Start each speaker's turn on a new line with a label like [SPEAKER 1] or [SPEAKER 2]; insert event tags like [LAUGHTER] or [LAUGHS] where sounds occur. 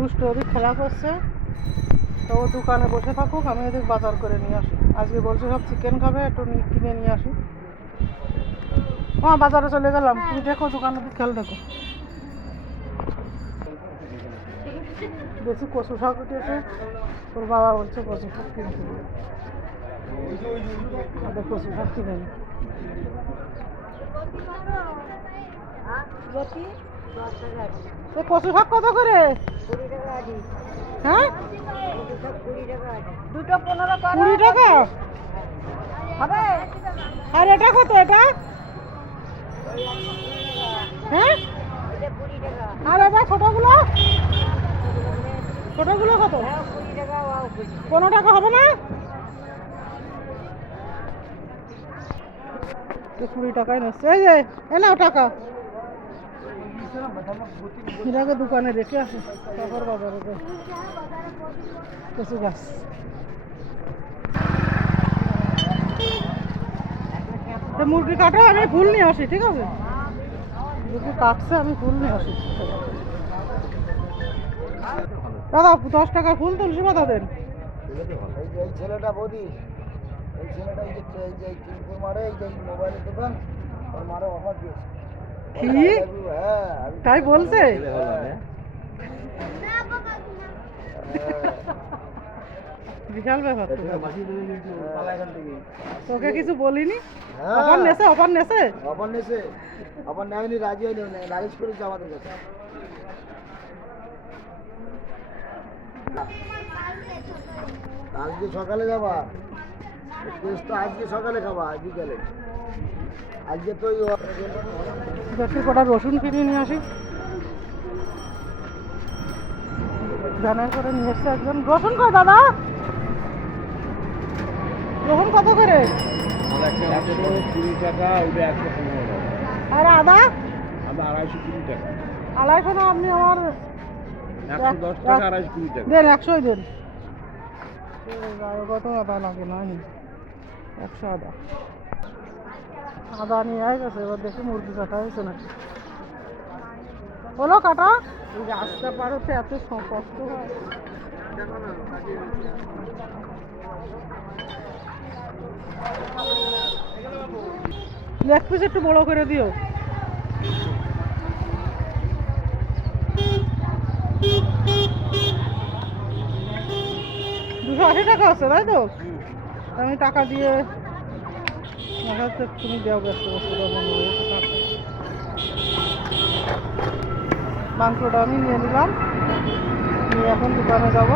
[SPEAKER 1] দুষ্ট ওদিক খেলা করছে। তো ও দোকানে বসে থাকুক, আমি এদিক বাজার করে নিয়ে আসি। আজকে বলছে সব চিকেন খাবে, একটু কিনে নিয়ে আসি। হ্যাঁ বাজারে চলে গেলাম। তুমি দেখো দোকানে দিক খেয়াল দেখো বেশি কচু শাক উঠেছে। তোর বাবা বলছে কচু শাক কিনতে কচু শাক কিনে তো কচু শাক কত করে? হ্যাঁ?
[SPEAKER 2] দুটো পনেরো
[SPEAKER 1] কুড়ি টাকা?
[SPEAKER 2] হবে?
[SPEAKER 1] আর এটা কত এটা? হ্যাঁ? আর এটা ছোটগুলো? ছোটগুলো কত? পনেরো টাকা হবে না? কুড়ি টাকায় নিচ্ছে। এই যে এ নাও টাকা। হীরাকে দোকানে রেখে আসে। তারপর বাজারে কচু গাছ। মুরগি কাটো, আমি ফুল নিয়ে আসি, ঠিক আছে? মুরগি কাটছে, আমি ফুল নিয়ে আসি। দাদা, দশ টাকার ফুল তুলসী পাতা
[SPEAKER 3] এই ছেলেটা বৌদি, এই ছেলেটা এই যে মারে, এই যে মোবাইলের দোকান, ওর মারে অফার দিয়েছে।
[SPEAKER 1] কি?
[SPEAKER 3] হ্যাঁ
[SPEAKER 1] তাই বলছে? [LAUGHS] বিশাল ব্যাপার তোকে কিছু বলিনি?
[SPEAKER 3] হ্যাঁ।
[SPEAKER 1] নেছে অফার নেছে
[SPEAKER 3] অফার নেছে অফার নেয়নি রাজি হয়নি নালিশ করেছে আমাদের কাছে। আজকে সকালে যাবা আজকে সকালে খাবা বিকালে। আজকে তো
[SPEAKER 1] দেখি কটা রসুন কিনে নিয়ে আসি। জানার করে নিয়ে এসছে একজন। রসুন কয় দাদা? রসুন কত করে?
[SPEAKER 4] একশো একশো
[SPEAKER 1] আর আদা?
[SPEAKER 4] আড়াইশো কুড়ি টাকা
[SPEAKER 1] আড়াইশো না, আপনি আমার দেন, একশোই দেন। কত আদা লাগে না একশো আদা। আদা নিয়ে গেছে, এবার দেখি মুরগি কাটা হয়েছে নাকি। হলো কাটা? রাস্তা পার হতে এত কষ্ট লেগ পিস একটু বড় করে দিও। দুশো আশি টাকা আছে, তাই তো? আমি টাকা দিয়ে দেখা যাচ্ছে তুমি দেওয়া ব্যস্ত মাংসটা আমি নিয়ে নিলাম। নিয়ে এখন দোকানে যাব।